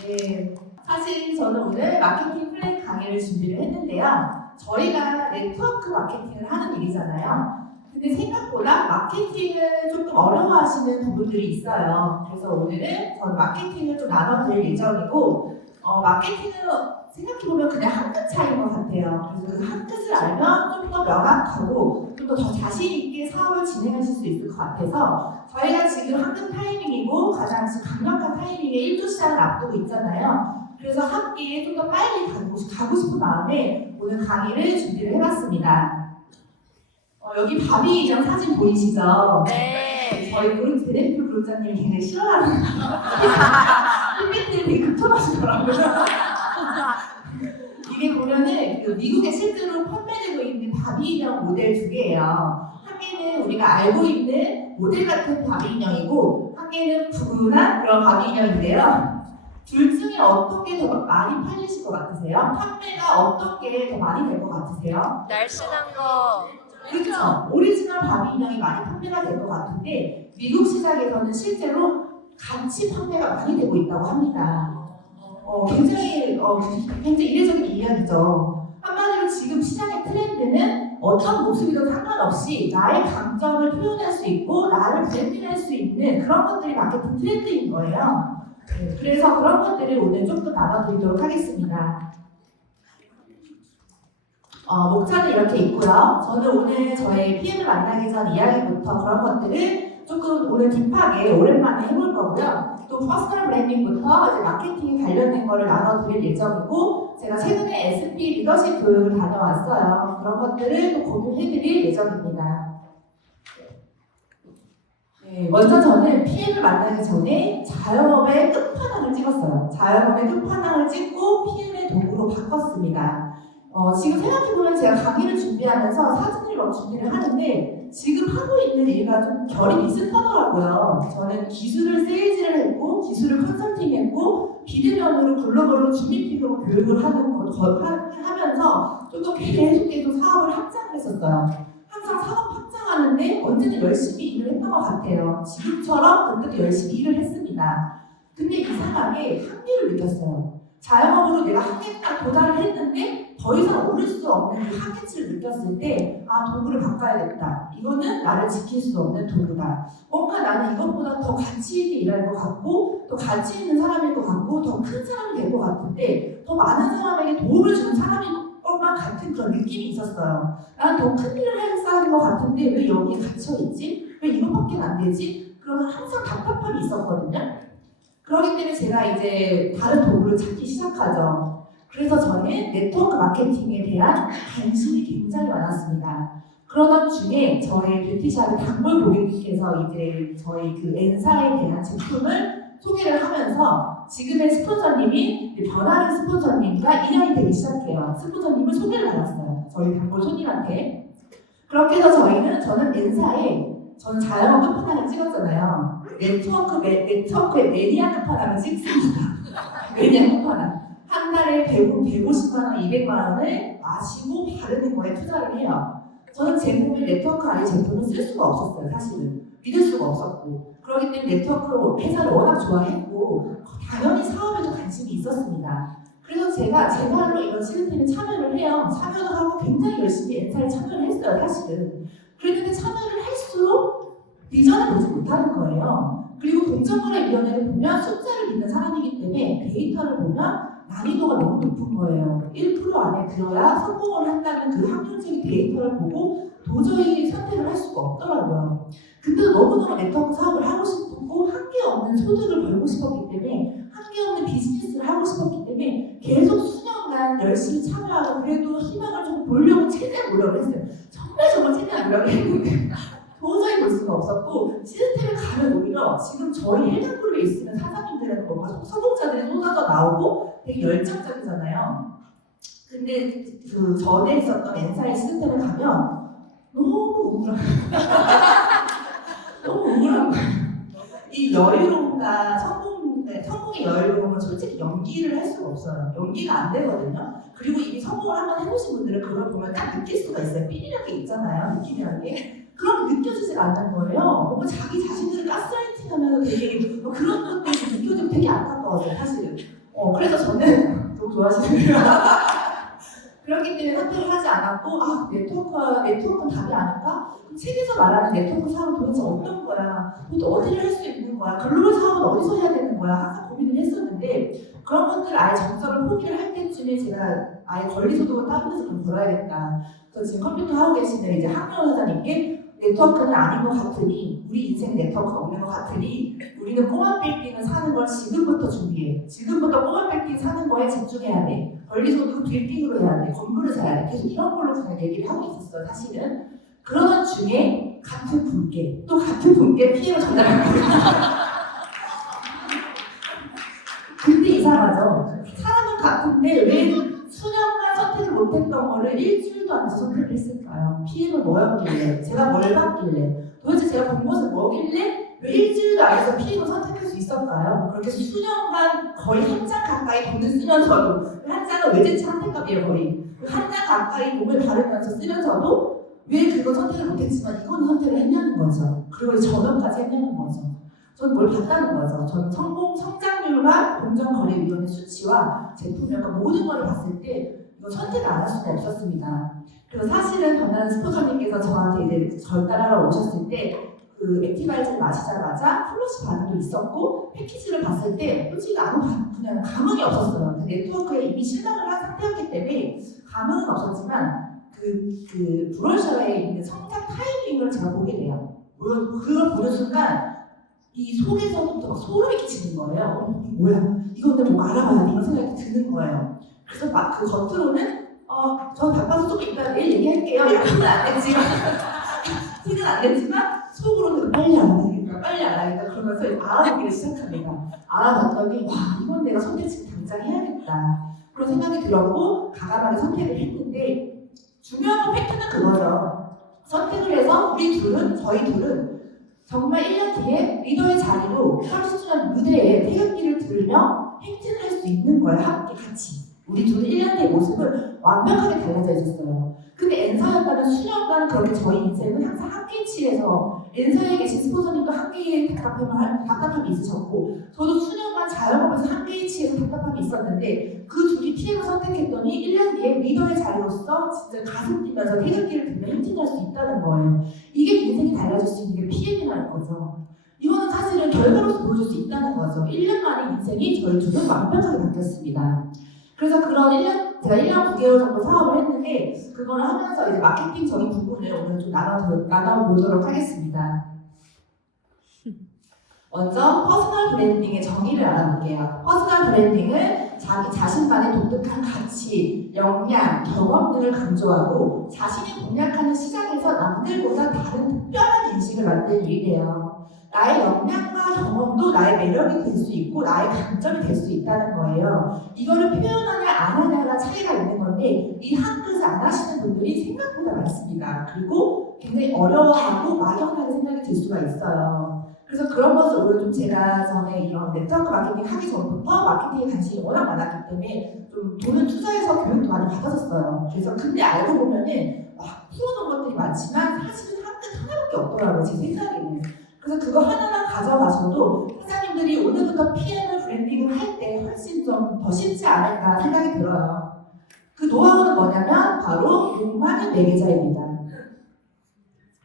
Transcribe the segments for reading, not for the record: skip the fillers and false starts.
네, 사실 저는 오늘 마케팅 플랜 강의를 준비를 했는데요. 저희가 네트워크 마케팅을 하는 일이잖아요. 근데 생각보다 마케팅을 조금 어려워하시는 부분들이 있어요. 그래서 오늘은 저는 마케팅을 좀 나눠드릴 예정이고, 마케팅은 생각해보면 그냥 한 끗 차이인 것 같아요. 그래서 그 한 끗을 알면 좀 더 명확하고 좀 더 자신 있게 사업을 진행하실 수 있을 것 같아서 저희가 지금 황금 타이밍이고 가장 강력한 타이밍에 1조 시장을 앞두고 있잖아요. 그래서 함께 좀 더 빨리 가고 싶은 마음에 오늘 강의를 준비를 해봤습니다. 여기 바비 이장 사진 보이시죠? 네. 저희 우리 대대표 교육자님이 굉장히 싫어하는 팬들이 되게 급터하시더라고요. 이게 보면은 그 미국에 실제로 판매되고 있는 바비 인형 모델 두 개예요. 한 개는 우리가 알고 있는 모델 같은 바비 인형이고 한 개는 푸근한 그런 바비 인형인데요. 둘 중에 어떤 게 더 많이 팔리실 것 같으세요? 판매가 어떤 게 더 많이 될 것 같으세요? 날씬한 거. 그렇죠. 오리지널 바비 인형이 많이 판매가 될 것 같은데 미국 시장에서는 실제로 같이 판매가 많이 되고 있다고 합니다. 굉장히 이례적인 이야기죠. 한마디로 지금 시장의 트렌드는 어떤 모습이든 상관없이 나의 감정을 표현할 수 있고 나를 브랜딩할 수 있는 그런 것들이 마케팅 트렌드인 거예요. 네, 그래서 그런 것들을 오늘 좀 더 나눠드리도록 하겠습니다. 목차는 이렇게 있고요. 저는 오늘 저의 PM을 만나기 전 이야기부터 그런 것들을 조금 오늘 딥하게 오랜만에 해볼 거고요. 또 퍼스널 브랜딩부터 이제 마케팅에 관련된 거를 나눠드릴 예정이고 제가 최근에 SP 리더십 교육을 다녀왔어요. 그런 것들을 또 공유해드릴 예정입니다. 네, 먼저 저는 PM을 만나기 전에 자영업의 끝판왕을 찍었어요. 자영업의 끝판왕을 찍고 PM의 도구로 바꿨습니다. 지금 생각해보면 제가 강의를 준비하면서 사진을 막 준비를 하는데 지금 하고 있는 일과 좀 결이 비슷하더라고요. 저는 기술을 세일즈를 했고 기술을 컨설팅했고 비대면으로 글로벌로 주민픽으로 교육을 하면서 좀 더 계속 사업을 확장을 했었어요. 항상 사업 확장하는데 언제든 열심히 일을 했던 것 같아요. 지금처럼 그때도 열심히 일을 했습니다. 근데 이상하게 한계를 느꼈어요. 자영업으로 내가 한계에 딱 도달을 했는데 더 이상 오를 수 없는 그 한계치를 느꼈을 때 도구를 바꿔야겠다. 이거는 나를 지킬 수 없는 도구다. 뭔가 나는 이것보다 더 가치 있게 일할 것 같고 또 가치 있는 사람일 것 같고 더 큰 사람이 될 것 같은데 더 많은 사람에게 도움을 주는 사람인 것만 같은 그런 느낌이 있었어요. 나는 더 큰 일을 하는 것 같은데 왜 여기에 갇혀있지? 왜 이것밖에 안 되지? 그러면 항상 답답함이 있었거든요. 그렇기 때문에 제가 이제 다른 도구를 찾기 시작하죠. 그래서 저는 네트워크 마케팅에 대한 관심이 굉장히 많았습니다. 그러던 중에 저의 뷰티샵의 단골 고객님께서 이제 저희 그 엔사에 대한 제품을 소개를 하면서 지금의 스폰서님이 변하는 스폰서님과 인연이 되기 시작해요. 스폰서님을 소개를 받았어요. 저희 단골 손님한테. 그렇게 해서 저는 엔사에 저는 자영업 끝판왕을 찍었잖아요. 네트워크의 매니아 끝판왕을 찍습니다. 매니아 끝판왕. 한 달에 150만 원, 200만 원을 마시고 바르는 거에 투자를 해요. 저는 제 몸에 네트워크 안에 제품을 쓸 수가 없었어요, 사실은. 믿을 수가 없었고. 그렇기 때문에 네트워크 회사를 워낙 좋아했고, 당연히 사업에도 관심이 있었습니다. 그래서 제가 제 말로 이런 시스템에 참여를 해요. 참여를 하고 굉장히 열심히 엔사에 참여를 했어요, 사실은. 그랬는데 참여를 할수록 비전을 보지 못하는 거예요. 그리고 공정거래위원회를 보면 숫자를 믿는 사람이기 때문에 데이터를 보면 난이도가 너무 높은 거예요. 1% 안에 들어야 성공을 한다는 그 확률적인 데이터를 보고 도저히 선택을 할 수가 없더라고요. 근데 너무너무 네트워크 사업을 하고 싶었고 한계 없는 소득을 벌고 싶었기 때문에 한계 없는 비즈니스를 하고 싶었기 때문에 계속 수년간 열심히 참여하고 그래도 희망을 좀 보려고 최대한 노력을 했어요. 정말 최대한 노력을 했는데 도저히 볼 수가 없었고 시스템에 가면 오히려 지금 저희 해당그룹에 있으면 사장님들은 뭔가 소속자들이 쏟아져 나오고 되게 열정적이잖아요. 근데 그 전에 있었던 엔사의 시스템에 가면 너무 우울한 너무 우울한 거예요. 이 여유로움과 성공의 여유로움은 솔직히 연기를 할 수가 없어요. 연기가 안 되거든요. 그리고 이미 성공을 한번 해보신 분들은 그걸 보면 딱 느낄 수가 있어요. 삘이라는 게 있잖아요. 느낌이라는 게. 그런 게 느껴지지가 않는 거예요. 뭔가 자기 자신들을 가스라이팅하면 되게 그런 것들이 느껴지면 되게 안타까워요, 사실은. 그래서 저는 너무 좋아하시네요. 그렇기 때문에 선택을 하지 않았고, 네트워크는 답이 아닐까? 그럼 책에서 말하는 네트워크 사업은 도대체 어떤 거야? 도대체 어디를 할 수 있는 거야? 글로벌 사업은 어디서 해야 되는 거야? 항상 고민을 했었는데, 그런 것들을 아예 정적을 포기를 할 때쯤에 제가 아예 권리소득을 다른 데서 좀 벌어야겠다. 그래서 지금 컴퓨터 하고 계시는 이제 학교 사장님께 네트워크는 아닌 것 같으니, 우리 인생 네트워크가 없는 것 같으니, 우리는 꼬마 빌딩을 사는 걸 지금부터 준비해. 지금부터 꼬마 빌딩 사는 거에 집중해야 돼. 권리소득 빌딩으로 해야 돼. 건물을 사야 돼. 계속 이런 걸로 그냥 얘기를 하고 있었어요, 사실은. 그러던 중에 같은 분께 피해를 전달합니다. 근데 이상하죠. 사람은 같은데 왜 수년간 선택을 못했던 거를 일주일도 안 돼서 선택을 했을까요? 피해는 뭐였길래? 제가 뭘 받길래? 도대체 제가 본 것은 뭐길래 왜 일주일도 안 돼서 피해를 선택할 수 있었나요? 그렇게 수년간 거의 한 장 가까이 돈을 쓰면서도, 한 장은 외제차 한 대값이에요, 거의. 한 장 가까이 몸을 바르면서 쓰면서도 왜 그거 선택을 못했지만 이건 선택을 했냐는 거죠. 그리고 전원까지 했냐는 거죠. 저는 뭘 봤다는 거죠. 저는 성장률과 공정거래위원회 수치와 제품명과 모든 걸 봤을 때 이거 선택을 안 할 수는 없었습니다. 그래서 사실은 변하는 스포츠님께서 저한테 이제 절 따라러 오셨을 때 그 액티바이즈를 마시자마자 플러시 반응도 있었고 패키지를 봤을 때 솔직히 그냥 감흥이 없었어요. 그 네트워크에 이미 실망을 한 상태였기 때문에 감흥은 없었지만 그 브러셔에 있는 성장 타이밍을 제가 보게 돼요. 그걸 보는 순간 이 속에서부터 막 소름이 끼치는 거예요. 이게 뭐야? 이건 뭐 알아봐야 돼. 이런 생각이 드는 거예요. 그래서 막 그 겉으로는 저 바빠서 조금 이따 내일 얘기할게요. 이러면 안 됐지만 티는 안 됐지만 속으로는 빨리 알아야겠다. 그러면서 알아보기를 시작합니다. 알아봤더니 와 이건 내가 선택 지금 당장 해야겠다. 그런 생각이 들었고 가감하게 선택을 했는데 중요한 건 팩트는 그거죠. 선택을 해서 저희 둘은 정말 1년 뒤에 리더의 자리로 30주년 무대에 태극기를 들며 행진을 할 수 있는 거예요. 함께 같이. 우리 둘은 1년 뒤의 모습은 완벽하게 달라져 있었어요. 근데 엔사였다면 수년간 그렇게 저희 인생은 항상 함께 치해서 엔사에 계신 스포서님도 함께의 답답함이 있으셨고 저도 수년간 자영업에서 함께에 치해서 답답함이 있었는데 그 둘이 피해를 선택했더니 1년 뒤에 리더의 자리로서 진짜 가슴 뛰면서 태극기를 들며 행진할 수 있다는 거예요. 이게 인생이 달라질 수 있는 게 PM이라는 거죠. 이거는 사실은 결과로서 보여줄 수 있다는 거죠. 1년 만에 인생이 저희 둘은 완벽하게 바뀌었습니다. 그래서 제가 1년 9개월 정도 사업을 했는데 그걸 하면서 이제 마케팅적인 부분을 오늘 좀 나눠보도록 하겠습니다. 먼저 퍼스널 브랜딩의 정의를 알아볼게요. 퍼스널 브랜딩은 자기 자신만의 독특한 가치, 역량, 경험 등을 강조하고 자신이 공략하는 시장에서 남들보다 다른 특별한 인식을 만드는 일이에요. 나의 역량과 경험도 나의 매력이 될 수 있고 나의 강점이 될 수 있다는 거예요. 이거를 표현하냐 안 하냐가 차이가 있는 건데 이 한 뜻을 안 하시는 분들이 생각보다 많습니다. 그리고 굉장히 어려워하고 막연하게 생각이 들 수가 있어요. 그래서 그런 것을 오늘 좀 제가 전에 이런 네트워크 마케팅 하기 전부터 마케팅에 관심이 워낙 많았기 때문에 좀 돈을 투자해서 교육도 많이 받았었어요. 그래서 근데 알고 보면은 막 풀어놓은 것들이 많지만 사실은 한 뜻 하나밖에 없더라고요. 제 생각에는. 그래서 그거 하나만 가져가셔도 사장님들이 오늘부터 PM을 브랜딩을 할 때 훨씬 좀 더 쉽지 않을까 생각이 들어요. 그 노하우는 뭐냐면 바로 욕망의 매개자입니다.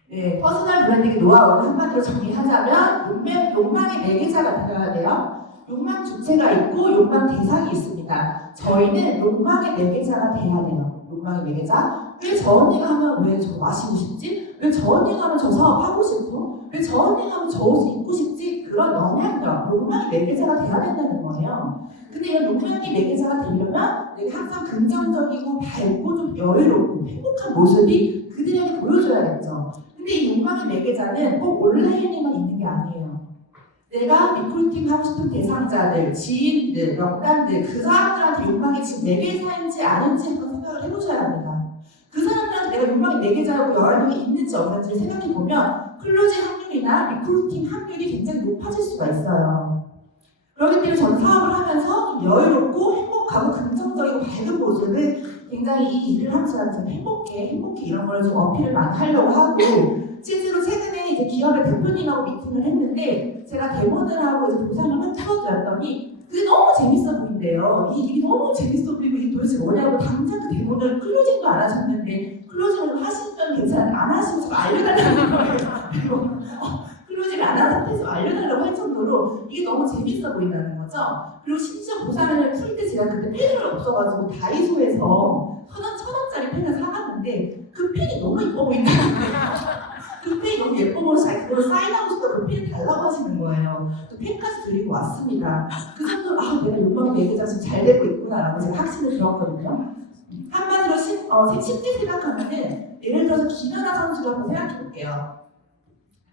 네, 퍼스널 브랜딩의 노하우는 한마디로 정리하자면 욕망의 매개자가 되어야 돼요. 욕망 주체가 있고 욕망 대상이 있습니다. 저희는 욕망의 매개자가 돼야 돼요. 욕망의 매개자. 왜 저 언니가 하면 왜 저거 마시고 싶지? 왜 저 언니가 하면 저 사업 하고 싶어? 왜 저 언니가 하면 저 옷을 입고 싶지? 그런 영향력, 욕망의 매개자가 돼야 된다는 거예요. 근데 이런 욕망의 매개자가 되려면 내가 항상 긍정적이고 밝고 좀 여유롭고 행복한 모습이 그들에게 보여줘야겠죠. 근데 이 욕망의 매개자는 꼭 온라인에만 있는 게 아니에요. 내가 리크루팅 하고 싶은 대상자들, 지인들, 명단들 그 사람들한테 욕망이 지금 매개자인지 아닌지 한번 생각을 해보셔야 합니다. 그 사람들한테 내가 욕망의 매개자라고 여러명이 있는지 없는지를 생각해보면 클로징 확률이나 리크루팅 확률이 굉장히 높아질 수가 있어요. 그렇기 때문에 저는 사업을 하면서 여유롭고 행복하고 긍정적이고 밝은 모습을 굉장히 이 일을 하면서 좀 행복해 이런 걸 좀 어필을 많이 하려고 하고 실제로 최근에 이제 기업의 대표님하고 미팅을 했는데 제가 대본을 하고 이제 보상을 막 틀어드렸더니 그게 너무 재밌어 보이는 있는데요. 이 일이 너무 재밌어 보이고 이게 도대체 뭐냐고 당장 그 대본을 클로징도 안 하셨는데 클로징을 하시면 괜찮은데 안 하시면 좀 알려달라는 거예요. 클로징을 안 한 상태에서 알려달라고 할 정도로 이게 너무 재밌어 보인다는 거죠. 그리고 심지어 고사를 풀 때 제가 그때 펜이 없어가지고 다이소에서 1,000원짜리 펜을 사갔는데 그 펜이 너무 예뻐 보인다는 거예요. 그 펜이 너무 예뻐 보여서 자기 그걸 사인하고 싶다 그 펜을 달라고 하시는 거예요. 또 펜까지 드리고 왔습니다. 그 정도로 내가 욕망의 매개자 지금 잘 되고 있구나라고 제가 확신을 들었거든요. 한마디로 쉽게 생각하면은 예를 들어서 김연아 선수를 한번 생각해 볼게요.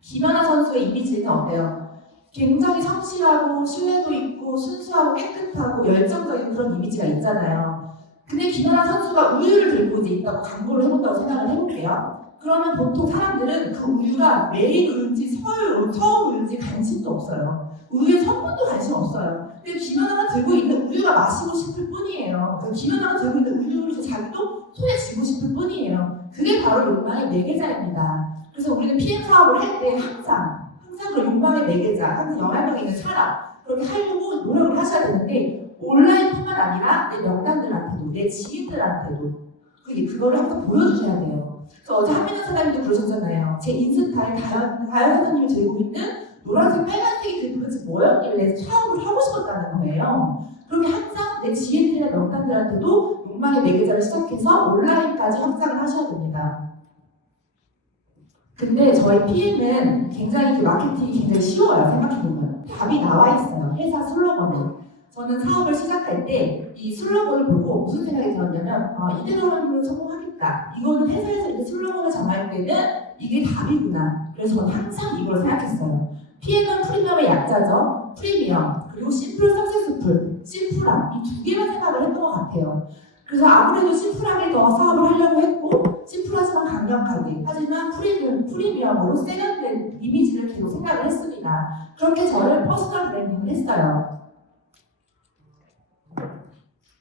김연아 선수의 이미지는 어때요? 굉장히 성실하고 신뢰도 있고 순수하고 깨끗하고 열정적인 그런 이미지가 있잖아요. 근데 김연아 선수가 우유를 들고 이제 있다고 광고를 해본다고 생각을 해볼게요. 그러면 보통 사람들은 그 우유가 메인 우유인지 서울 우유인지 관심도 없어요. 우유에 성분도 관심 없어요. 근데 김연아가 들고 있는 우유가 마시고 싶을 뿐이에요. 김연아가 들고 있는 우유를 자기도 손에 쥐고 싶을 뿐이에요. 그게 바로 욕망의 매개자입니다. 그래서 우리는 PM 사업을 할 때 항상 그런 욕망의 매개자, 항상 영향력 있는 사람 그렇게 하려고 노력을 하셔야 되는데 온라인뿐만 아니라 내 명단들한테도 내 지인들한테도 그거를 항상 보여주셔야 돼요. 그래서 어제 한민호 사장님도 그러셨잖아요. 제 인스타에 다현 사장님이 들고 있는 노란색 빨간색이 도대체 뭐였길래 사업을 하고 싶었다는 거예요. 그렇게 항상 내 지인들이나 명단들한테도 욕망의 매개자를 시작해서 온라인까지 확장을 하셔야 됩니다. 근데 저희 PM은 굉장히 마케팅이 굉장히 쉬워요. 생각해보면 답이 나와 있어요. 회사 슬로건에. 저는 사업을 시작할 때 이 슬로건을 보고 무슨 생각이 들었냐면 이대로 하면 성공하겠다. 이거는 회사에서 이렇게 슬로건을 정할 때는 이게 답이구나. 그래서 저는 항상 이걸 생각했어요. PM은 프리미엄의 약자죠. 프리미엄 그리고 심플, 석세스풀, 심플함 이 두 개만 생각을 했던 것 같아요. 그래서 아무래도 심플하게 더 사업을 하려고 했고 심플하지만 강력하게 하지만 프리미엄으로 세련된 이미지를 계속 생각을 했습니다. 그렇게 저를 퍼스널 브랜딩을 했어요.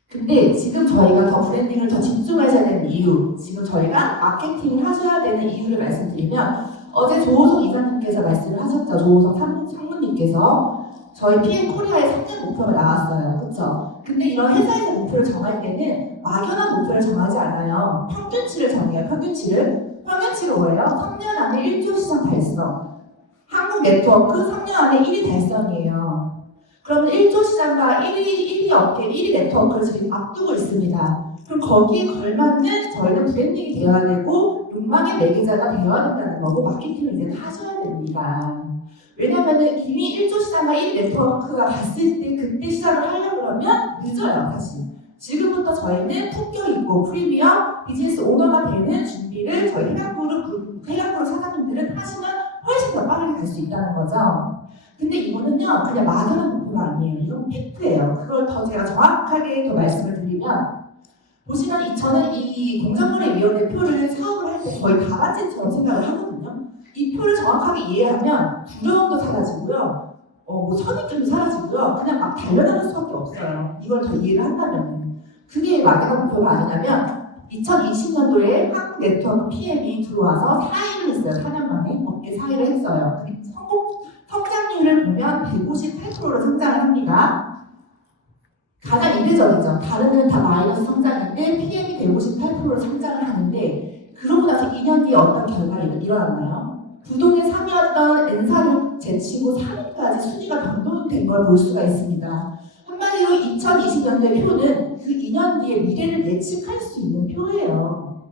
근데 지금 저희가 더 브랜딩을 더 집중하셔야 되는 이유 지금 저희가 마케팅을 하셔야 되는 이유를 말씀드리면 어제 조호성 이사님께서 말씀을 하셨죠. 조호성 상무님께서 저희 PM 코리아의 3년 목표가 나왔어요. 그렇죠? 근데 이런 회사에서 목표를 정할 때는 막연한 목표를 정하지 않아요. 평균치를 정해요. 평균치를 뭐예요? 3년 안에 1조 시장 달성. 한국 네트워크 3년 안에 1위 달성이에요. 그러면 1조 시장과 1위 업계, 1위 네트워크를 지금 앞두고 있습니다. 그럼 거기에 걸맞는 저희는 브랜딩이 되어야 되고 욕망의 매개자가 되어야 된다는 거고 마케팅을 이제는 하셔야 됩니다. 왜냐면은 이미 1조 시장과 1위 네트워크가 갔을 때 그때 시작을 하려고 그러면 늦어요, 사실. 지금부터 저희는 품격 있고 프리미엄 비즈니스 오너가 되는 준비를 저희 해양그룹 사장님들은 하시면 훨씬 더 빠르게 갈 수 있다는 거죠. 근데 이거는요, 그냥 막연한 목표가 아니에요. 이건 팩트예요. 그걸 더 제가 정확하게 더 말씀을 드리면 보시면 저는 이 공정거래위원회 표를 사업을 할 때 거의 다같이처럼 생각을 하거든요. 이 표를 정확하게 이해하면 두려움도 사라지고요. 선입견도 사라지고요. 그냥 막 달려나갈 수밖에 없어요. 이걸 더 이해를 한다면. 그게 막연한 목표가 아니라면 2020년도에 한국 네트워크 PM이 들어와서 4위를 했어요. 4년 만에 업계 4위를 했어요. 성장률을 보면 158%로 성장을 합니다. 가장 이례적이죠. 다른 데는 다 마이너스 성장인데 PM이 158%로 성장을 하는데 그러고 나서 2년 뒤에 어떤 결과가 일어났나요? 부동의 3위였던 엔사를 제치고 3위까지 순위가 변동된 걸 볼 수가 있습니다. 한마디로 2020년도의 표는 그 2년 뒤의 미래를 예측할 수 있는 표예요.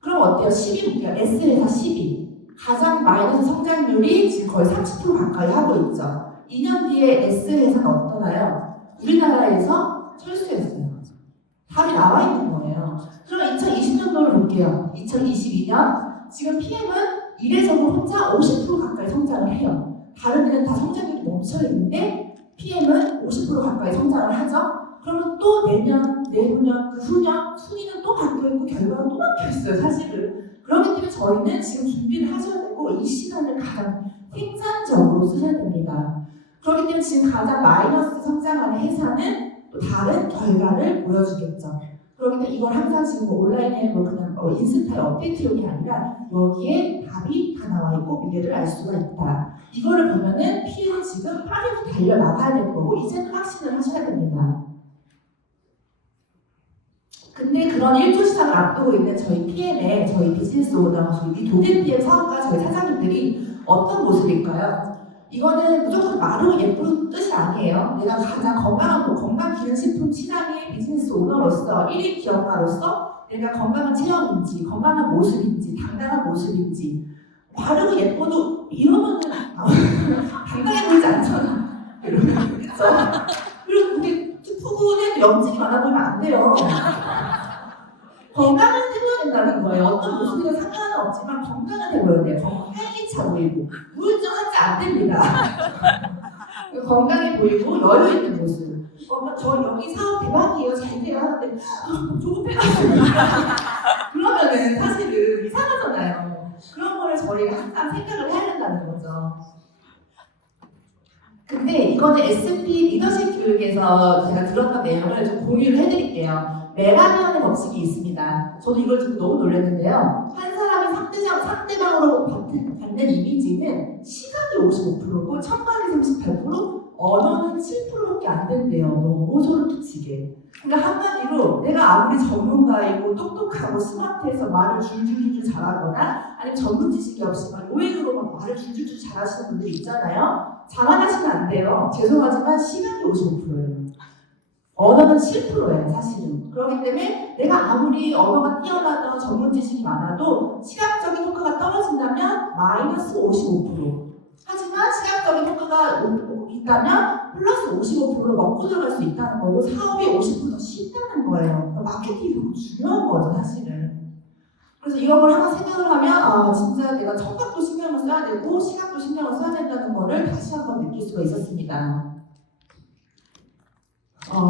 그럼 어때요? 10위 볼게요. S회사 10위. 가장 마이너스 성장률이 지금 거의 30% 가까이 하고 있죠. 2년 뒤에 S회사는 어떠나요? 우리나라에서 철수했어요. 답이 나와 있는 거예요. 그럼 2020년도를 볼게요. 2022년 지금 PM은 이례적으로 혼자 50% 가까이 성장을 해요. 다른 데는 다 성장률이 멈춰 있는데 PM은 50% 가까이 성장을 하죠. 그러면 또 내년, 내후년, 그 후년 순위는 또 바뀌어있고 결과는 또 바뀌어있어요. 사실은. 그렇기 때문에 저희는 지금 준비를 하셔야 되고 이 시간을 가장 생산적으로 쓰셔야 됩니다. 그렇기 때문에 지금 가장 마이너스 성장하는 회사는 또 다른 결과를 보여주겠죠. 그렇기 때문에 이걸 항상 지금 온라인에 그냥 인스타에 업데이트용이 아니라 여기에 답이 다 나와 있고 미래를 알 수가 있다. 이거를 보면은 PM은 지금 빠르게 달려나가야 될 거고 이제는 확신을 하셔야 됩니다. 그런 1조 시상을 앞두고 있는 저희 PM의 저희 비즈니스 오너, 저희 독일 PM 사업가 저희 사장님들이 어떤 모습일까요? 이거는 무조건 마르고 예쁜 뜻이 아니에요. 내가 가장 건강한 건강기능식품 시장의 비즈니스 오너로서 1위 기업가로서 내가 건강한 체형인지 건강한 모습인지 당당한 모습인지 마르고 예뻐도 이러면은 당당해 보이지 않잖아. 이러면 그쵸? 그리고 그게 푸근해도 염증이 많아 보이면 안 돼요. 건강은 해보야 된다는 거예요. 어떤 모습이든 상관은 없지만 건강은 해보야 돼요. 활기차 보이고 우울증하지 안 됩니다. 건강해 보이고 여유 있는 모습. 저 여기 사업 대박이에요. 잘 돼요 하는데 조급해가지고 그러면은 사실은 이상하잖아요. 그런 거를 저희가 항상 생각을 해야 된다는 거죠. 근데 이거는 SP 리더십 교육에서 제가 들었던 내용을 좀 공유를 해드릴게요. 메가면의 법칙이 있습니다. 저도 이걸 듣고 너무 놀랐는데요. 한 사람이 상대방으로 받는 이미지는 시각이 55%고 청각이 38%, 언어는 7%밖에 안 된대요. 너무 소름 끼치게. 그러니까 한마디로 내가 아무리 전문가이고 똑똑하고 스마트해서 말을 줄줄줄 잘하거나 아니면 전문 지식이 없지만 요행으로만 말을 줄줄줄 잘하시는 분들이 있잖아요. 자만하시면 안 돼요. 죄송하지만 시각이 55%예요. 언어는 7%예요, 사실은. 그렇기 때문에 내가 아무리 언어가 뛰어나도 전문 지식이 많아도 시각적인 효과가 떨어진다면 마이너스 55%. 하지만 시각적인 효과가 있다면 플러스 55%로 먹고 들어갈 수 있다는 거고 사업이 50%더 쉽다는 거예요. 마케팅이 너무 중요한 거죠, 사실은. 그래서 이런 걸 항상 생각을 하면 진짜 내가 청각도 신경을 써야 되고 시각도 신경을 써야 된다는 거를 다시 한번 느낄 수가 있었습니다.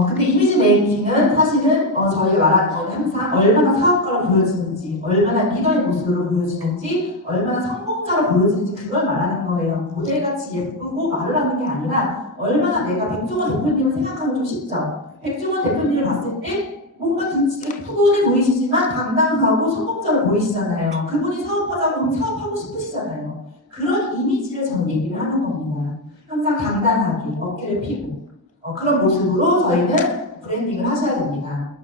근데 이미지 메이킹은 사실은 저희가 말하는 건 항상 얼마나 사업가로 보여지는지, 얼마나 리더의 모습으로 보여지는지, 얼마나 성공자로 보여지는지 그걸 말하는 거예요. 모델같이 예쁘고 말을 하는 게 아니라 얼마나 내가 백종원 대표님을 생각하면 좀 쉽죠. 백종원 대표님을 봤을 때 뭔가 등치가 푸근해 보이시지만 당당하고 성공자로 보이시잖아요. 그분이 사업하자고 하면 사업하고 싶으시잖아요. 그런 이미지를 저는 얘기를 하는 겁니다. 항상 당당하게 어깨를 펴고 그런 모습으로 저희는 브랜딩을 하셔야 됩니다.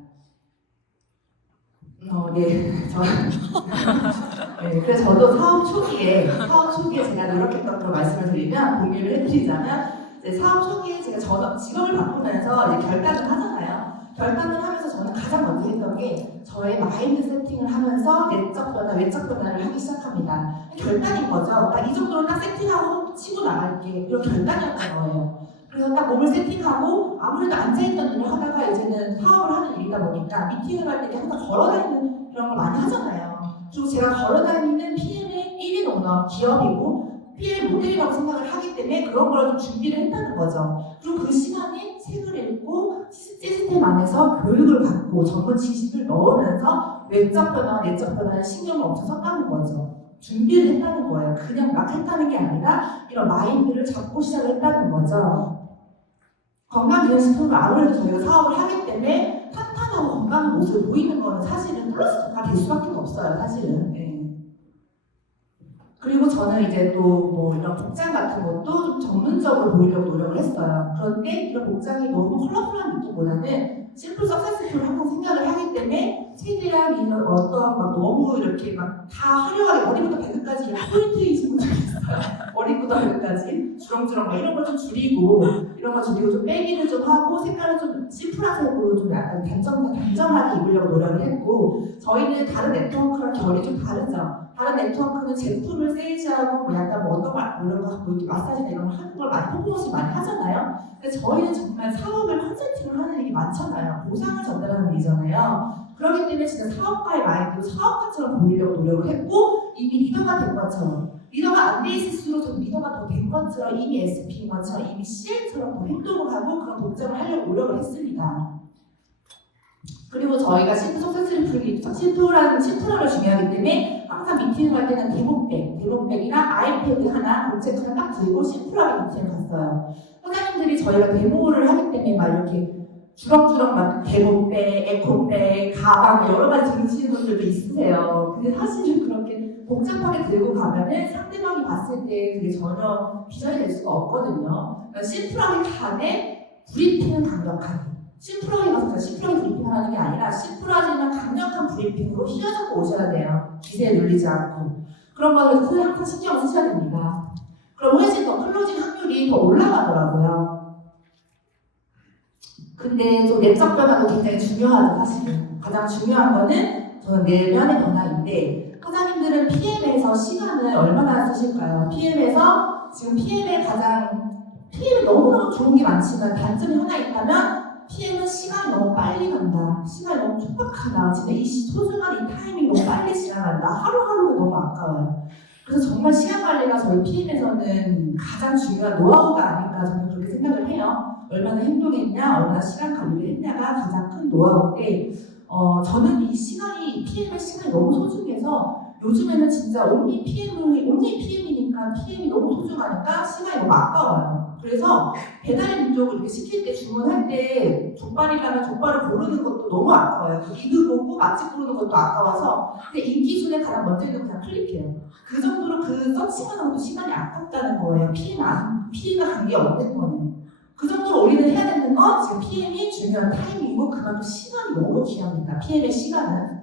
그래서 저도 사업 초기에 제가 노력했던 걸 말씀을 드리면 공유를 해드리자면 사업 초기에 제가 직업을 바꾸면서 이제 결단을 하잖아요. 결단을 하면서 저는 가장 먼저 했던 게 저의 마인드 세팅을 하면서 내적 변화, 외적 변화를 하기 시작합니다. 결단인 거죠. 나 이 정도로 딱 세팅하고 치고 나갈게. 이런 결단이었던 거예요. 그래서 딱 몸을 세팅하고 아무래도 앉아있던 일을 하다가 이제는 사업을 하는 일이다 보니까 미팅을 할 때 항상 걸어다니는 그런 걸 많이 하잖아요. 그리고 제가 걸어다니는 PM의 1인 오너 기업이고 PM 모델이라고 생각을 하기 때문에 그런 걸 좀 준비를 했다는 거죠. 그리고 그 시간에 책을 읽고 시스템 안에서 교육을 받고 전문 지식을 넣으면서 외적 변화, 내적 변화에 신경을 엄청 썼다는 거죠. 준비를 했다는 거예요. 그냥 막 했다는 게 아니라 이런 마인드를 잡고 시작을 했다는 거죠. 건강기능식품을 아무래도 저희가 사업을 하기 때문에 탄탄하고 건강한 모습을 보이는 거는 사실은 플러스가 될 수밖에 없어요. 사실은. 그리고 저는 이제 또 뭐 이런 복장 같은 것도 좀 전문적으로 보이려고 노력을 했어요. 그런데 이런 복장이 너무 컬러풀한 느낌보다는 심플 석세스풀을 항상 생각을 하기 때문에 최대한 이런 어떤 막 너무 이렇게 막 다 화려하게 머리부터 발끝까지 이런 포인트 있으면 좋겠어요. 머리부터 발끝까지 주렁주렁 막 이런 걸 좀 줄이고 좀 빼기를 좀 하고 색깔을 좀 심플한 색으로 좀 약간 단정하게 입으려고 노력을 했고 저희는 다른 네트워크랑 결이 좀 다르죠. 다른 네트워크는 제품을 세일즈하고 뭐 약간 뭐 어떤 마사지나 이런 걸 하는 걸 많이 퍼포먼스 많이 하잖아요. 근데 저희는 정말 사업을 컨설팅을 하는 일이 많잖아요. 보상을 전달하는 일이잖아요. 그렇기 때문에 진짜 사업가의 마인드로 사업가처럼 보이려고 노력을 했고 이미 리더가 된 것처럼 리더가 안 돼 있을수록 저는 리더가 더 된 것처럼 이미 SP인 것처럼 이미 CL처럼 더 행동을 하고 그런 복장을 하려고 노력을 했습니다. 그리고 저희가 심플함을 중요하기 때문에 항상 미팅을 할 때는 데모백이랑 아이패드 하나, 공책 하나 딱 들고 심플하게 미팅을 갔어요. 사장님들이 저희가 데모를 하기 때문에 막 이렇게 주렁주렁 막 데모백, 에코백, 가방 여러 가지 들으시는 분들도 있으세요. 근데 사실은 그렇게 복잡하게 들고 가면은 상대방이 봤을 때 그게 전혀 비전이 될 수가 없거든요. 그러니까 심플하게 가되 브리핑은 강력하게. 심플하게 가서 심플하게 브리핑을 하는 게 아니라 심플하지만 강력한 브리핑으로 휘어잡고 오셔야 돼요. 기세에 눌리지 않고. 그런 거를 항상 신경 쓰셔야 됩니다. 그럼 훨씬 더 클로징 확률이 더 올라가더라고요. 근데 좀 내적 변화도 굉장히 중요하죠, 사실은. 가장 중요한 거는 저는 내면의 변화인데, 사장님들은 PM에서 시간을 얼마나 쓰실까요? PM에서 지금 PM에 너무너무 좋은 게 많지만 단점이 하나 있다면 PM은 시간이 너무 빨리 간다. 시간이 너무 촉박하다. 진짜 이 소중한 이 타이밍이 너무 빨리 지나간다. 하루하루가 너무 아까워요. 그래서 정말 시간 관리가 저희 PM에서는 가장 중요한 노하우가 아닐까 저는 그렇게 생각을 해요. 얼마나 행동했냐, 얼마나 시간 관리를 했냐가 가장 큰 노하우인데 저는 이 시간이 PM의 시간이 너무 소중해서 요즘에는 진짜 only PM이니까 PM이 너무 소중하니까 시간이 너무 아까워요. 그래서 배달 민족을 이렇게 시킬 때 주문할 때 족발이라면 족발을 고르는 것도 너무 아까워요. 그 리뷰 보고 맛집 고르는 것도 아까워서 근데 인기 순에 가장 먼저 있는 거 그냥 클릭해요. 그 정도로 그 서칭하는 것도 시간이 아깝다는 거예요. PM과 관계없는 거는. 그 정도로 올인을 해야 되는 건 지금 PM이 중요한 타이밍이고 그만큼 시간이 너무 귀합니다. PM의 시간은.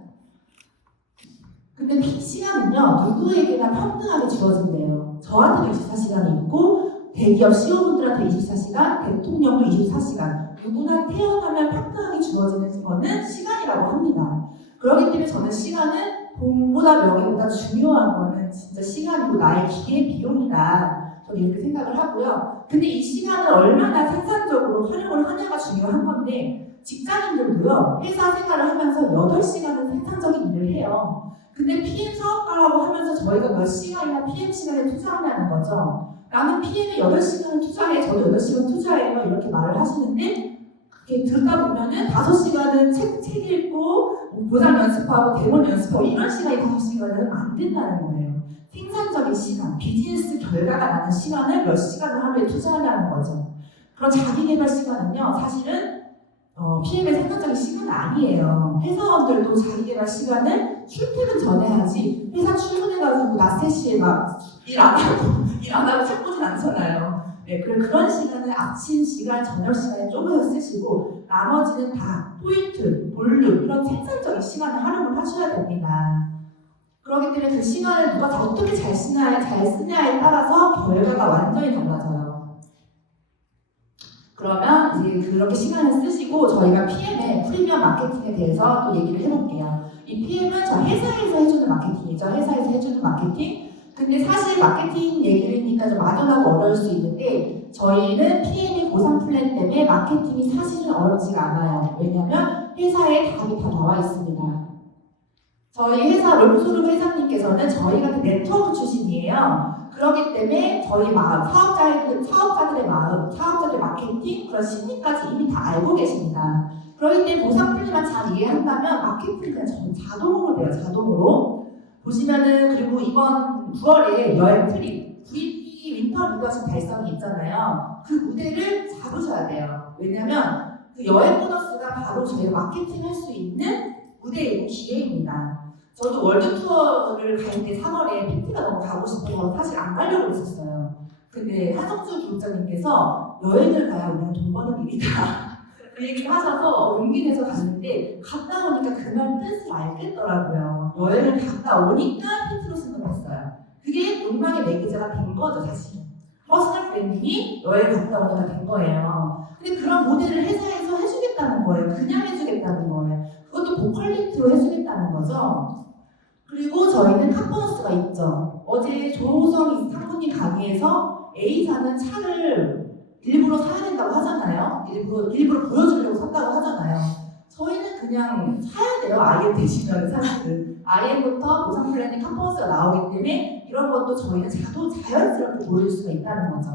근데 시간은요 누구에게나 평등하게 주어진대요. 저한테도 24시간이 있고 대기업 CEO분들한테 24시간, 대통령도 24시간 누구나 태어나면 평등하게 주어지는 거는 시간이라고 합니다. 그렇기 때문에 저는 시간은 돈보다 명예보다 중요한 거는 진짜 시간이고 나의 기회 비용이다. 저는 이렇게 생각을 하고요. 근데 이 시간을 얼마나 생산적으로 활용을 하냐가 중요한 건데 직장인들도요 회사 생활을 하면서 8시간은 생산적인 일을 해요. 근데 PM 사업가라고 하면서 저희가 몇 시간이나 PM 시간을 투자하냐는 거죠. 나는 PM에 8시간을 투자해, 저도 8시간 투자해요. 이렇게 말을 하시는데 그게 듣다 보면은 5시간은 책 읽고 보상 연습하고 대본 연습하고 이런 시간이 5시간은 안 된다는 거예요. 생산적인 시간, 비즈니스 결과가 나는 시간을 몇 시간을 하루에 투자하려는 거죠. 그런 자기개발 시간은요, 사실은 PM의 생산적인 시간은 아니에요. 회사원들도 자기개발 시간을 출퇴근 전에 하지 회사 출근해가지고 낮 3시에 막 일 안 하고 책 보진 않잖아요. 네, 그런 시간을 아침 시간, 저녁 시간에 쪼개서 쓰시고 나머지는 다 포인트, 볼륨 이런 생산적인 시간을 활용을 하셔야 됩니다. 그렇기 때문에 그 시간을 누가 어떻게 잘 쓰냐에 따라서 결과가 완전히 달라져요. 그러면 이제 그렇게 시간을 쓰시고 저희가 PM의 프리미엄 마케팅에 대해서 또 얘기를 해볼게요. 이 PM은 저 회사에서 해주는 마케팅이죠. 회사에서 해주는 마케팅. 근데 사실 마케팅 얘기니까 좀 막연하고 어려울 수 있는데 저희는 PM이 보상 플랜 때문에 마케팅이 사실은 어렵지가 않아요. 왜냐하면 회사에 답이 다 나와 있습니다. 저희 회사 롤소르 회장님께서는 저희 같은 네트워크 출신이에요. 그렇기 때문에 저희 사업자들의 마음, 사업자들의 마케팅, 그런 심리까지 이미 다 알고 계십니다. 그렇기 때문에 보상 플랜만 잘 이해한다면 마케팅은 그냥 자동으로 돼요. 자동으로. 보시면은 그리고 이번 9월에 여행 트립, VP 윈터 리더십 달성이 있잖아요. 그 무대를 잡으셔야 돼요. 왜냐면 그 여행 보너스가 바로 저희가 마케팅 할 수 있는 무대이고 기회입니다. 저도 월드 투어를 갈 때 3월에 PT가 너무 가고 싶어서 사실 안 가려고 했었어요. 근데 한석주 기획자님께서 여행을 가야 우리는 돈 버는 일이다. 그 얘기를 하셔서 용기 내서 갔는데 갔다 오니까 그 말 뜻을 알겠더라고요. 여행을 갔다 오니까 PT로 승급했어요. 그게 욕망의 매개자가 된 거죠, 사실. 퍼스널 브랜딩이 여행 갔다 오니까 된 거예요. 근데 그런 모델을 회사에서 해주겠다는 거예요. 그냥 해주겠다는 거예요. 그것도 고퀄리티로 해주겠다는 거죠. 그리고 저희는 카보너스가 있죠. 어제 조호성 상무님 강의에서 A사는 차를 일부러 사야 된다고 하잖아요. 일부러 보여주려고 샀다고 하잖아요. 저희는 그냥 사야 돼요. IM 되시면 사실은. IM부터 보상 플랜의 카보너스가 나오기 때문에 이런 것도 저희는 자연스럽게 보여줄 수가 있다는 거죠.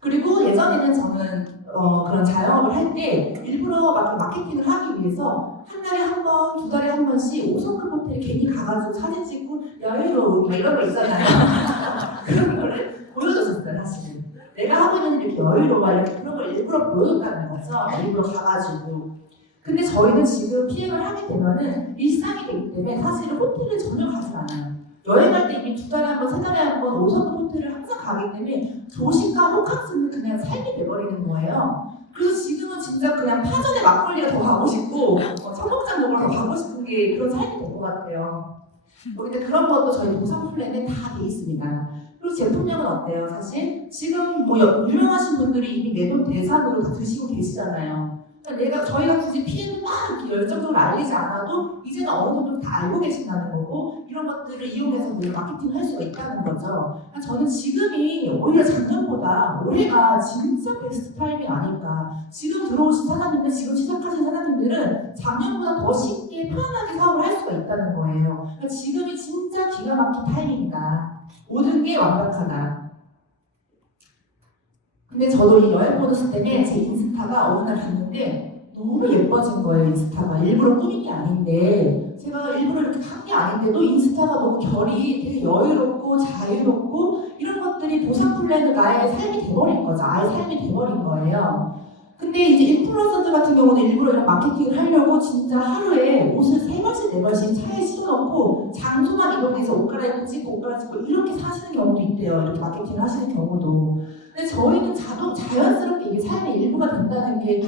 그리고 예전에는 저는 그런 자영업을 할 때 일부러 막 마케팅을 하기 위해서 한 달에 한 번, 2달에 한 번씩 5성급 호텔에 괜히 가가지고 사진 찍고 여유로워 이런 거 있잖아요. 그런 거를 보여줬었어요, 사실은. 내가 하고 있는 이렇게 여유로워 이렇게 그런 걸 일부러 보여줬다는 거죠. 일부러 가가지고. 근데 저희는 지금 PM을 하게 되면은 일상이 되기 때문에 사실은 호텔을 전혀 가지 않아요. 여행할 때 이미 2달에 한 번, 3달에 한 번 5성급 호텔을 항상 가기 때문에 조식과 호캉스는 그냥 삶이 돼버리는 거예요. 그래서 지금은 진짜 그냥 파전에 막걸리가 더 가고 싶고 청국장 먹으러 더 가고 싶은 게 그런 삶이 될 것 같아요. 근데 그런 것도 저희 보상 플랜에 다 돼 있습니다. 그리고 제품력은 어때요? 사실 지금 뭐 유명하신 분들이 이미 내돈 대상으로 다 드시고 계시잖아요. 그러니까 저희가 굳이 PM을 막 이렇게 열정적으로 알리지 않아도 이제는 어느 정도 다 알고 계신다는 거고 이런 것들을 이용해서 우리가 마케팅을 할 수가 있다는 거죠. 그러니까 저는 지금이 오히려 작년보다 올해가 진짜 베스트 타이밍 아닐까. 지금 들어오신 사장님들, 지금 시작하신 사장님들은 작년보다 더 쉽게 편안하게 사업을 할 수가 있다는 거예요. 그러니까 지금이 진짜 기가 막힌 타이밍이다. 모든 게 완벽하다. 근데 저도 이 여행 보너스 때문에 제 인스타가 어느 날 봤는데 너무 예뻐진 거예요. 인스타가 일부러 꾸민 게 아닌데 제가 일부러 이렇게 한 게 아닌데도 인스타가 너무 결이 되게 여유롭고 자유롭고 이런 것들이 보상 플랜은 나의 삶이 돼버린 거죠. 아예 삶이 돼버린 거예요. 근데 이제 인플루언서들 같은 경우는 일부러 이런 마케팅을 하려고 진짜 하루에 옷을 3벌씩 4벌씩 차에 실어놓고 장소만 이동해서 옷 갈아입고 찍고 옷 갈아입고 이렇게 사시는 경우도 있대요. 이렇게 마케팅을 하시는 경우도. 근데 저희는 자연스럽게 이게 삶의 일부가 된다는 게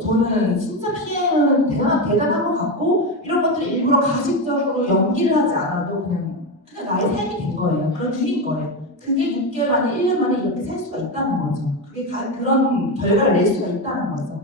저는 진짜 PM은 대단한 것 같고 이런 것들을 일부러 가식적으로 연기를 하지 않아도 그냥 나의 삶이 된 거예요. 그런 일인 거예요. 그게 6개월 만에 1년 만에 이렇게 살 수가 있다는 거죠. 그게 그런 결과를 낼 수가 있다는 거죠.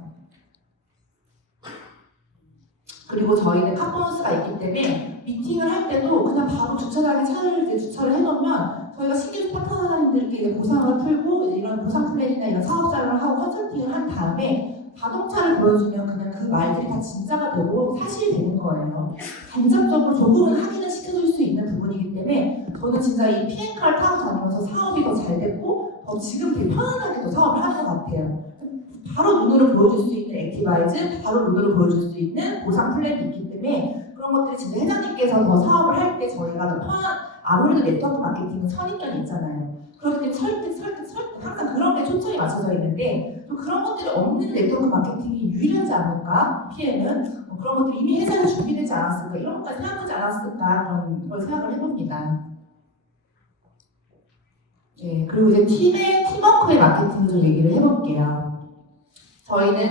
그리고 저희는 카보너스가 있기 때문에 미팅을 할 때도 그냥 바로 주차장에 차를 이제 주차를 해놓으면 저희가 신규 파트너 사장님들께 이제 보상을 풀고 이런 보상 플랜이나 이런 사업 자료를 하고 컨설팅을 한 다음에 자동차를 보여주면 그냥 그 말들이 다 진짜가 되고 사실이 되는 거예요. 간접적으로 조금은 확인을 시켜줄 수 있는 부분이기 때문에 저는 진짜 이 PM카를 타고 다니면서 사업이 더 잘 됐고 지금 되게 편안하게 더 사업을 하는 것 같아요. 바로 눈으로 보여줄 수 있는 액티바이즈, 바로 눈으로 보여줄 수 있는 보상 플랜이 있기 때문에 그런 것들이 진짜 회장님께서 더 사업을 할 때 저희가 더 아무래도 네트워크 마케팅은 선입견이 있잖아요. 그렇기 때문에 설득 항상 그런 게 초점이 맞춰져 있는데 또 그런 것들이 없는 네트워크 마케팅이 유일하지 않을까? PM은 그런 것들이 이미 회사에 준비되지 않았을까? 이런 것까지 생각하지 않았을까? 그런 걸 생각을 해봅니다. 네, 그리고 이제 팀워크의 마케팅을 좀 얘기를 해볼게요. 저희는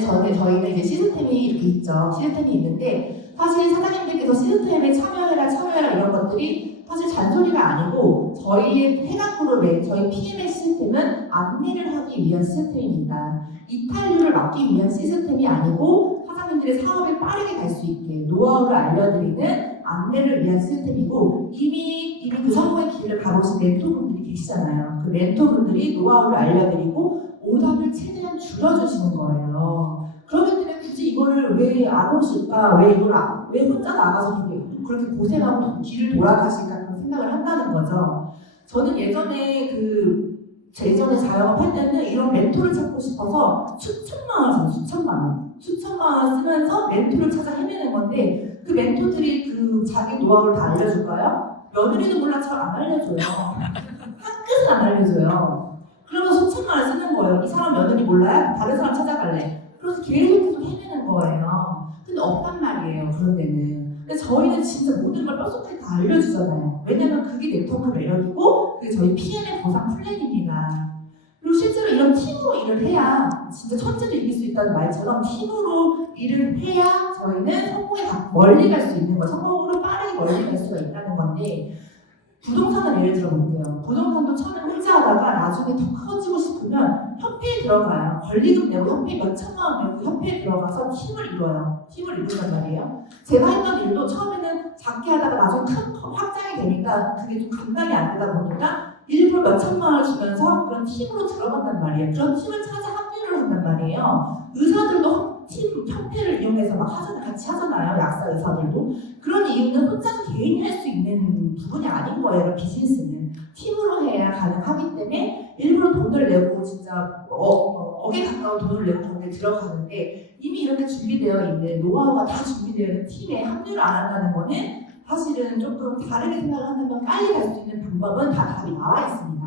이제 시스템이 이렇게 있죠. 시스템이 있는데 사실 사장님들께서 시스템에 참여해라 이런 것들이 사실 잔소리가 아니고 저희 해당그룹의 저희 PM의 시스템은 안내를 하기 위한 시스템입니다. 이탈률을 막기 위한 시스템이 아니고 사장님들의 사업에 빠르게 갈 수 있게 노하우를 알려드리는 안내를 위한 시스템이고 이미 그 성공의 길을 가보신 멘토분들이 계시잖아요. 그 멘토분들이 노하우를 알려드리고 오답을 최대한 줄여주시는 거예요. 그렇기 때문에 굳이 이거를 왜 안 오실까? 왜 혼자 나가서 그렇게 고생하고 길을 돌아가실까? 그런 생각을 한다는 거죠. 저는 예전에 예전에 자영업 할 때는 이런 멘토를 찾고 싶어서 수천만 원 쓰면서 멘토를 찾아 헤매는 건데 그 멘토들이 자기 노하우를 다 알려줄까요? 며느리도 몰라 잘 안 알려줘요. 한 끝은 안 알려줘요. 그러면 수천만 원 쓰는 거예요. 이 사람 며느리 몰라요? 다른 사람 찾아갈래. 그래서 계속 헤매는 거예요. 근데 없단 말이에요. 그런 데는. 근데 저희는 진짜 모든 걸 뼛속까지 다 알려주잖아요. 왜냐면 그게 네트워크 매력이고 그게 저희 PM의 보상 플랜입니다. 그리고 실제로 이런 팀으로 일을 해야 진짜 천재도 이길 수 있다는 말처럼 팀으로 일을 해야 저희는 성공에 멀리 갈 수 있는 거예요. 성공으로 빠르게 멀리 갈 수가 있다는 건데 부동산을 예를 들어볼게요. 부동산도 처음에 혼자 하다가 나중에 더 커지고 싶으면 협회에 들어가요. 권리금 내고 협회 몇 천만 원 내고 협회에 들어가서 팀을 이뤄요. 팀을 이룬단 말이에요. 제가 했던 일도 처음에는 작게 하다가 나중에 큰 확장이 되니까 그게 좀 감당이 안 되다 보니까 일부러 몇 천만 원을 주면서 그런 팀으로 들어간단 말이에요. 그런 팀을 찾아 합류를 한단 말이에요. 의사들도 협회를 이용해서 같이 하잖아요. 약사 의사들도. 그런 이유는 혼자서 개인이 할 수 있는 부분이 아닌 거예요. 비즈니스는. 팀으로 해야 가능하기 때문에 일부러 돈을 내고 진짜 억에 가까운 돈을 내고 거기에 들어가는데 이미 이렇게 준비되어 있는 노하우가 다 준비되어 있는 팀에 합류를 안 한다는 거는 사실은 조금 다르게 생각을 한다면 빨리 갈 수 있는 방법은 다 답이 나와 있습니다.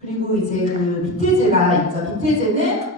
그리고 이제 비틀즈가 있죠. 비틀즈는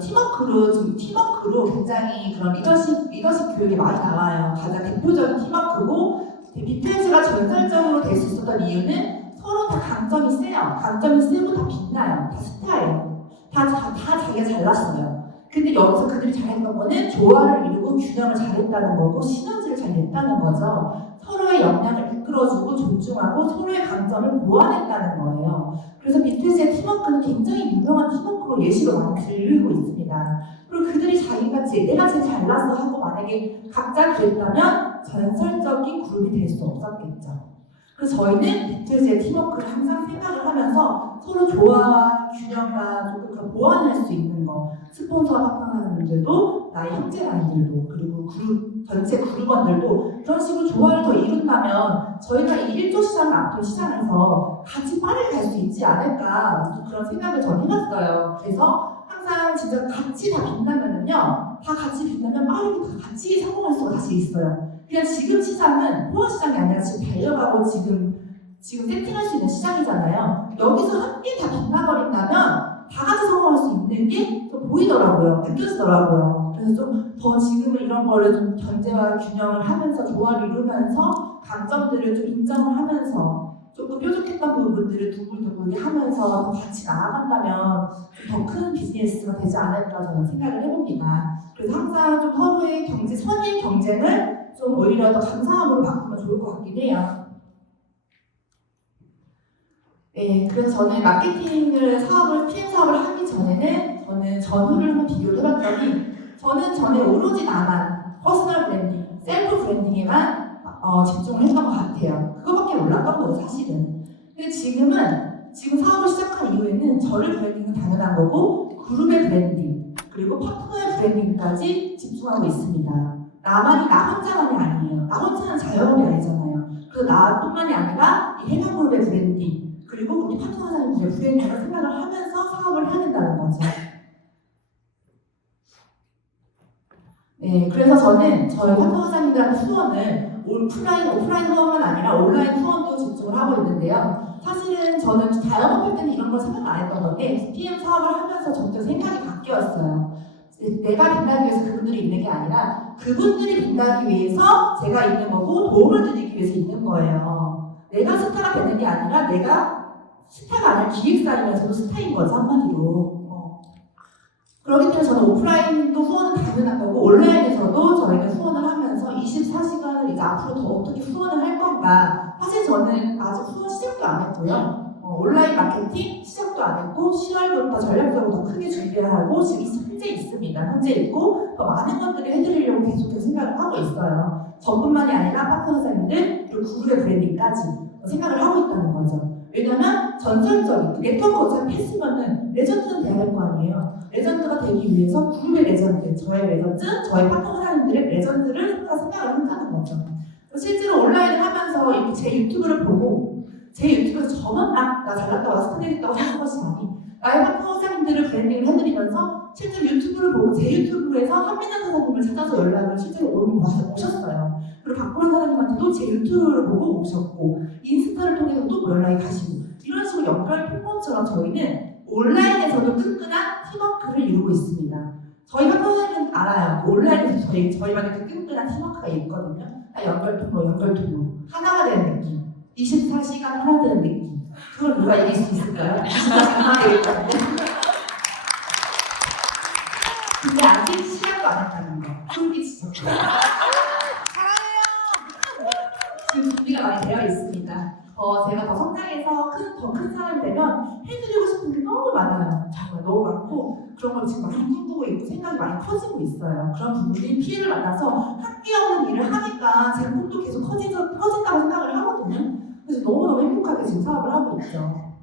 팀워크로 굉장히 그런 리더십 교육이 많이 나와요. 가장 대표적인 팀워크고 비틀즈가 전설적으로 될 수 있었던 이유는 서로 다 강점이 세요. 강점이 세고 다 빛나요. 다 스타예요. 다 자기가 잘났어요. 근데 여기서 그들이 잘했던 거는 조화를 이루고 균형을 잘했다는 거고 시너지를 잘 냈다는 거죠. 서로의 역량을 이끌어주고 존중하고 서로의 강점을 보완했다는 거예요. 그래서 비틀즈의 팀워크는 굉장히 유명한 팀워크로 예시로 많이 들리고 있습니다. 그리고 그들이 내가 제일 잘났어 하고 만약에 각자 그랬다면 전설적인 그룹이 될 수 없었겠죠. 그래서 저희는 비틀즈의 팀워크를 항상 생각을 하면서 서로 조화와 균형과 조금 보완할 수 있는 거, 스폰서와 파트너하는 분들도 나의 형제라인들도 그리고 그룹 전체 그룹원들도 그런 식으로 조화를 더 이룬다면 저희가 이 1조 시장을 앞둔 시장에서 같이 빠르게 갈 수 있지 않을까 그런 생각을 저는 해봤어요. 그래서 항상 진짜 같이 다 빛나면은요, 다 같이 빛나면 빠르게 다 같이 성공할 수가 다시 있어요. 그냥 지금 시장은 포화 시장이 아니라 지금 달려가고 지금 세팅할 수 있는 시장이잖아요. 여기서 함께 다 빛나버린다면 다 같이 성공할 수 있는 게 좀 보이더라고요. 느껴지더라고요. 그래서 좀 더 지금은 이런 거를 좀 견제와 균형을 하면서 조화를 이루면서 강점들을 좀 인정을 하면서 조금 뾰족했던 부분들을 두글두글 하면서 더 같이 나아간다면 더 큰 비즈니스가 되지 않을까 저는 생각을 해봅니다. 그래서 항상 좀 서로의 선의 경쟁을 좀 오히려 더 감사함으로 바꾸면 좋을 것 같긴 해요. 네, 그래서 저는 마케팅을 PM 사업을 하기 전에는 저는 전후를 한번 비교를 해봤더니 저는 전에 오로지 나만 퍼스널 브랜딩, 셀프 브랜딩에만 집중을 했던 것 같아요. 그거밖에 몰랐던 거죠, 사실은. 근데 지금 사업을 시작한 이후에는 저를 브랜딩은 당연한 거고 그룹의 브랜딩, 그리고 파트너의 브랜딩까지 집중하고 있습니다. 나 혼자만이 아니에요. 나 혼자는 자영업이 아니잖아요. 그래서 나뿐만이 아니라 이 해당그룹의 브랜딩, 그리고 우리 파트너 사장님들의 브랜딩을 생각을 하면서 사업을 해야 된다는 거죠. 네, 그래서 저는 저희 파트너 사장님들한테 후원을 오프라인 후원만 아니라 온라인 후원도 집중을 하고 있는데요. 사실은 저는 자영업할 때는 이런 걸 생각 안 했던 건데 PM 사업을 하면서 점점 생각이 바뀌었어요. 내가 빛나기 위해서 그분들이 있는 게 아니라 그분들이 빛나기 위해서 제가 있는 거고 도움을 드리기 위해서 있는 거예요. 내가 스타가 되는 게 아니라 내가 스타가 아니라 기획사이면서도 스타인 거죠, 한마디로. 그렇기 때문에 저는 오프라인도 후원은 당연한 거고 온라인에서도 저희는 후원을 하면서 24시간을 이제 앞으로 더 어떻게 후원을 할 건가. 사실 저는 아직 후원 시작도 안 했고요. 온라인 마케팅 시작도 안 했고 10월부터 전략적으로 더 크게 준비를 하고 지금 현재 있습니다. 현재 있고 더 많은 것들을 해드리려고 계속해서 생각을 하고 있어요. 저뿐만이 아니라 파트너사님들 그리고 그룹의 브랜딩까지 생각을 하고 있다는 거죠. 왜냐면 전설적인 네트워크 어차피 했으면은 레전드는 돼야 될 거 아니에요. 레전드가 되기 위해서 그룹의 레전드, 저의 레전드, 저의 파트너 사람들의 레전드를 생각을 한다는 거죠. 실제로 온라인을 하면서 이렇게 제 유튜브를 보고 제 유튜브에서 저만 나 잘났다고 나 스타 되겠다고 하는 것이 아닌 나의 파트너 사장님들을 브랜딩을 해드리면서 실제로 유튜브를 보고 제 유튜브에서 한민환 사장님을 찾아서 연락을 실제로 오셨어요. 그리고 박보란 사장님한테도 제 유튜브를 보고 오셨고 인스타를 통해서 또 연락이 가시고 이런 식으로 연결 통로처럼 저희는 온라인에서도 끈끈한 팀워크를 이루고 있습니다. 저희 파트너는 알아요. 온라인에서 저희만의 그 끈끈한 팀워크가 있거든요. 연결 통로 하나가 되는 느낌. 24시간 하나 되는 느낌. 그걸 누가 이길 수 있을까요? 24시간 하나 되겠다는데. 근데 아직 시작도 안 했다는 거. 솔깃이죠. 사랑해요. 지금 준비가 많이 되어 있습니다. 제가 더 성장해서 더 큰 사람이 되면 해드리고 싶은 게 너무 많아요. 정말 너무 많고 그런 걸 지금 많이 꿈꾸고 있고 생각이 많이 커지고 있어요. 그런 분들이 피해를 만나서 함께 없는 일을 하니까 제 꿈도 계속 커진다고 생각을 하거든요. 그래서 너무너무 행복하게 지금 사업을 하고 있죠.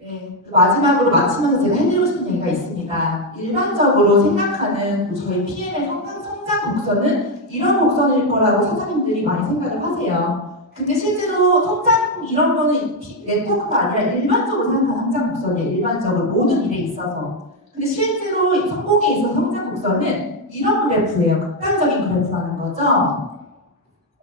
네, 마지막으로 마치면서 제가 해드리고 싶은 얘기가 있습니다. 일반적으로 생각하는 저희 PM의 성장 곡선은 이런 곡선일 거라고 사장님들이 많이 생각을 하세요. 근데 실제로 성장 이런 거는 네트워크가 아니라 일반적으로 생각하는 성장 곡선이에요. 일반적으로 모든 일에 있어서. 근데 실제로 성공에 있어서 성장 곡선은 이런 그래프예요. 극단적인 그래프라는 거죠.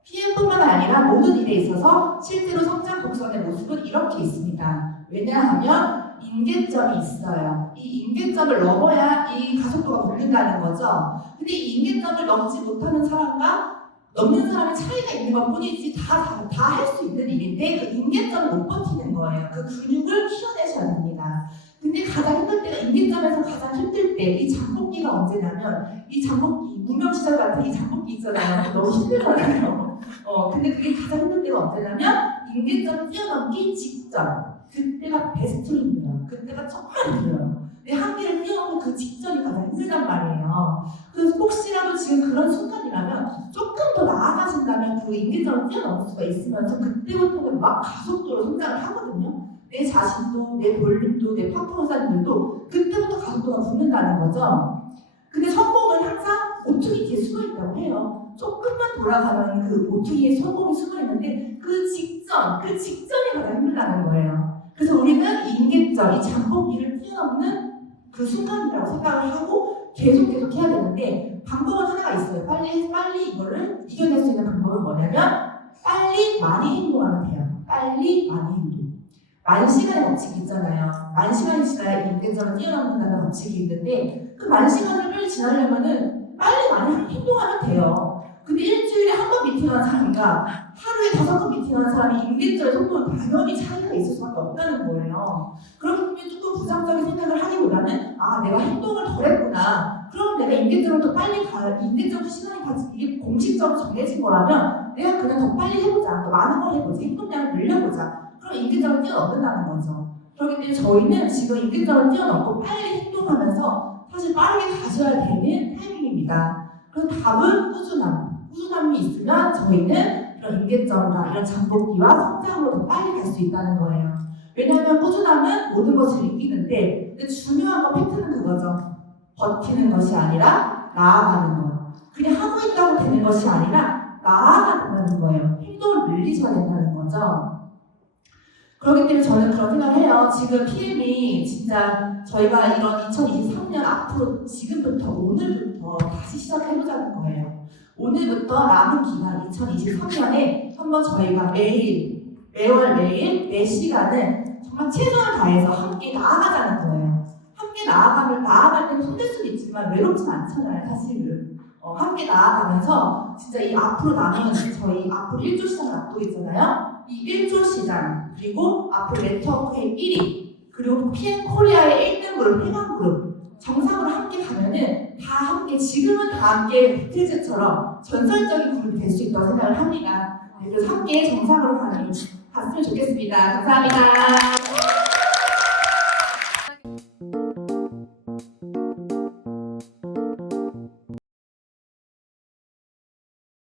PM뿐만 아니라 모든 일에 있어서 실제로 성장 곡선의 모습은 이렇게 있습니다. 왜냐하면 임계점이 있어요. 이 임계점을 넘어야 이 가속도가 붙는다는 거죠. 근데 이 임계점을 넘지 못하는 사람과 넘는 사람의 차이가 있는 것 뿐이지 다 할 수 있는 일인데 그 임계점을 못 버티는 거예요. 그 근육을 키워내셔야 됩니다. 근데 가장 힘들 때가 임계점에서 가장 힘들 때 이 잠복기가 언제냐면 이 잠복기 무명시절 같은 이 잠복기 있잖아요. 너무 힘들잖아요. 근데 그게 가장 힘들 때가 언제냐면 임계점 뛰어넘기 직전. 그때가 베스트 힘들어요. 그때가 정말 힘들어요. 내 한계를 뛰어넘는 그 직전이 가장 힘들단 말이에요. 그래서 혹시라도 지금 그런 순간이라면 조금 더 나아가신다면 그 임계점을 뛰어넘을 수가 있으면서 그때부터는 막 가속도로 성장을 하거든요. 내 자신도, 내 볼륨도, 내 파트너사님들도 그때부터 가속도가 붙는다는 거죠. 근데 성공은 항상 오투기 뒤에 숨어 있다고 해요. 조금만 돌아가면 그 오투기에 성공이 숨어 있는데 그 직전이 가장 힘들다는 거예요. 그래서 우리는 이 임계점, 이 잠복기를 뛰어넘는 그 순간이라고 생각을 하고 계속 해야 되는데 방법은 하나가 있어요. 빨리 이거를 이겨낼 수 있는 방법은 뭐냐면 빨리 많이 행동하면 돼요. 빨리 많이 행동. 만시간의 법칙이 있잖아요. 만시간이 지나야 임계점을 뛰어넘는다는 법칙이 있는데 그 만시간을 빨리 지나려면은 빨리 많이 행동하면 돼요. 근데 일주일에 한 번 미팅하는 사람과 하루에 5번 미팅하는 사람이 임계점의 속도는 당연히 차이가 있을 수밖에 없다는 거예요. 그렇기 때문에 조금 부정적인 생각을 하기보다는 아 내가 행동을 덜 했구나. 그럼 내가 임계점을 더 빨리 임계점 시간이 이게 공식적으로 정해진 거라면 내가 그냥 더 빨리 해보자. 더 많은 걸 해보자. 행동량을 늘려보자. 그럼 임계점을 뛰어넘는다는 거죠. 그렇기 때문에 저희는 지금 임계점을 뛰어넘고 빨리 행동하면서 사실 빠르게 가셔야 되는 타이밍입니다. 그래서 답은 꾸준함이 있으면 저희는 이런 임계점과 이런 잠복기와 성장으로 더 빨리 갈 수 있다는 거예요. 왜냐하면 꾸준함은 모든 것을 이기는데 근데 중요한 건 팩트는 그거죠. 버티는 것이 아니라 나아가는 거예요. 그냥 하고 있다고 되는 것이 아니라 나아간다는 거예요. 행동을 늘리셔야 된다는 거죠. 그렇기 때문에 저는 그런 생각을 해요. 지금 PM이 진짜 저희가 이런 2023년 앞으로 지금부터 오늘부터 다시 시작해보자는 거예요. 오늘부터 남은 기간 2023년에 한번 저희가 매월 매일 매 시간을 정말 최선을 다해서 함께 나아가자는 거예요. 함께 나아갈 때는 힘들 수도 있지만 외롭진 않잖아요, 사실은. 함께 나아가면서 진짜 이 앞으로 남은 저희 앞으로 1조 시장을 앞두고 있잖아요. 이 1조 시장 그리고 앞으로 네트워크의 1위 그리고 PM 코리아의 1등 그룹, 해당 그룹 정상으로 함께 가면은 다 함께 지금은 다 함께 비틀즈처럼 전설적인 그룹이 될 수 있다고 생각을 합니다. 그래서 함께 정상으로 갔으면 좋겠습니다. 감사합니다.